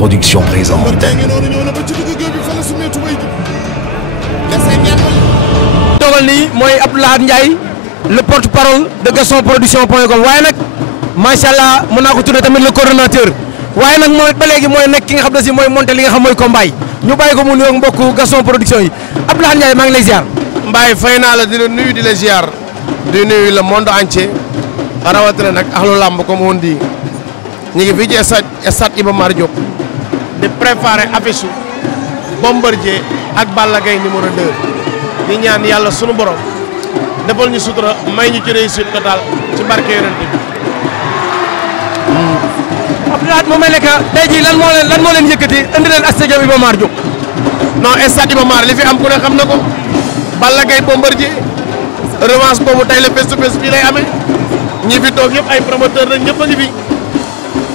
Production présente. dogal nii mooy Abdoulaye Ndiaye le porte-parole de Gaston Production.com waaye nag macha allah mën naa ko tuddee tamit le coordonnateur waaye nag mooy ba léegi mooy nekk ki nga xam ne si mooy monté li nga xam mooy combat yi ñu bàyyi ko mu nuyoog mbokku Gaston Production yi Abdoulaye Ndiaye maa ngi lay ziar. Mbaye fay naa la di la nuyu di la ziar di nuyu le monde entier rawatina nag axlu làmb comme on dit ñu ngi fii ci stade Iba Mar Diop di préparer affiche Bombardier ak Balla Gaye numéro 2 di ñaan yàlla sunu borom defal ñu sutura may ñu ci réussite totale ci barke yonent bi. Abdoulaye moo mel ne que tey jii lan moo leen yëkkati indi leen stade Iba Mar Diop. non stade Iba Mar li fi am ku ne xam na ko Balla Gaye Bombardier revanche boobu tey la face to face fii lay amee ñi fi toog yëpp ay promoteur rek ñëpp a ngi fi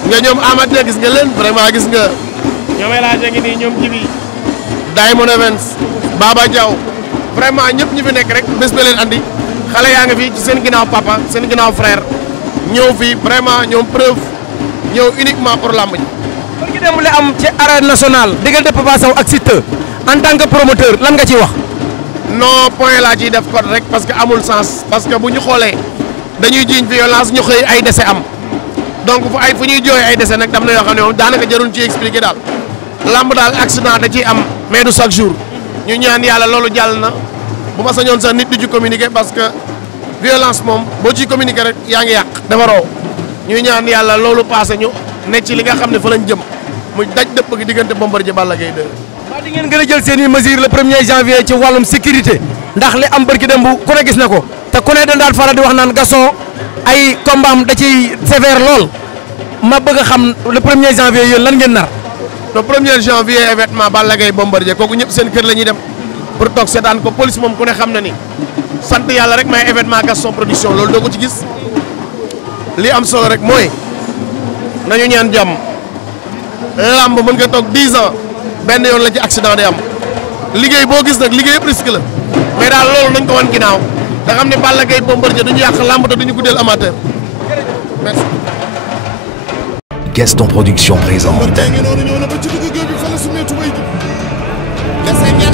nga ñoom Amath gis nga leen vraiment gis nga ñoom El Hadj ngi nii ñoom Jibi Diamond Events Baba Diaw vraiment ñëpp ñi fi nekk rek bés ba leen andi xale yaa nga fi ci seen ginnaaw papa seen ginnaaw frère ñëw fi vraiment ñoom preuve ñëw uniquement pour lamb ji. kon ki dem li am ci arène nationale diggante Papa Sow ak Siteu en tant que promoteur lan nga ciy wax. non point laa ciy def code rek parce que amul sens parce que bu ñu xoolee dañuy jiiñ violence ñu xëy ay décès am donc fu ñuy jooy ay décès nag dam na yoo xam ne moom daanaka jarul ci expliquer daal lamb daal accident da ciy am mais du chaque jour ñu ñaan yàlla loolu jàll na bu ma sañoon sax nit di ci communiquer parce que violence moom boo ciy communiquer rek yaa ngi yàq defaroo ñu ñaan yàlla loolu passé ñu ne ci li nga xam ne fa lañ jëm muy daj dëpp gi diggante Bombardier Balla Gaye 2. waaw di ngeen gën a jël seen i mesures le 1er janvier ci wàllum sécurité ndax li am barki dem bu ku ne gis na ko te ku ne dañ daan faral di wax naan Gaston ay combat am da ciy sévère lool ma bëgg a xam le 1er janvier yéen lan ngeen nar. le 1er janvier événement Balla Gaye Bombardier kooku ñëpp seen kër la ñuy dem pour toog seetaan ko police moom ku ne xam na ni sant yàlla rek may événement Gaston Production loolu doo ko ci gis li am solo rek mooy nañu ñaan jàmm lamb mën nga toog 10 ans benn yoon la ci accident day am liggéey boo gis nag liggéey yëpp risque la mais daal loolu nañ ko wan ginnaaw da xam ne Balla Gaye Bombardier duñu yàq lamb te duñu guddeel amateur merci. Gaston Production présente.